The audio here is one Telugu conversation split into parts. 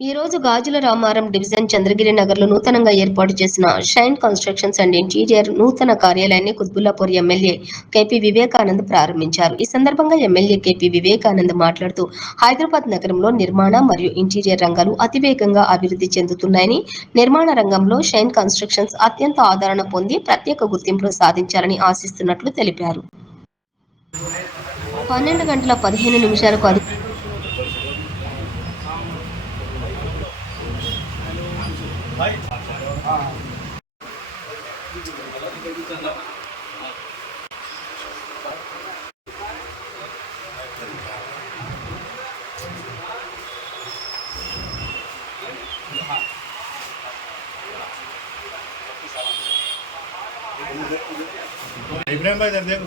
ఈ రోజు గాజుల రామారం డివిజన్ చంద్రగిరి నగర్లో నూతనంగా ఏర్పాటు చేసిన షైన్ కన్స్ట్రక్షన్స్ అండ్ ఇంటీరియర్ నూతన కార్యాలయాన్ని కుత్బుల్లాపూర్ ఎమ్మెల్యే కేపీ వివేకానంద్ ప్రారంభించారు. ఈ సందర్భంగా ఎమ్మెల్యే కేపీ వివేకానంద్ మాట్లాడుతూ హైదరాబాద్ నగరంలో నిర్మాణ మరియు ఇంటీరియర్ రంగాలు అతివేగంగా అభివృద్ధి చెందుతున్నాయని నిర్మాణ రంగంలో షైన్ కన్స్ట్రక్షన్స్ అత్యంత ఆదరణ పొంది ప్రత్యేక గుర్తింపును సాధించాలని ఆశిస్తున్నట్లు తెలిపారు. పన్నెండు గంటల పదిహేను నిమిషాలకు అధిక इब्राहिम भाई इधर देखो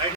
రైట్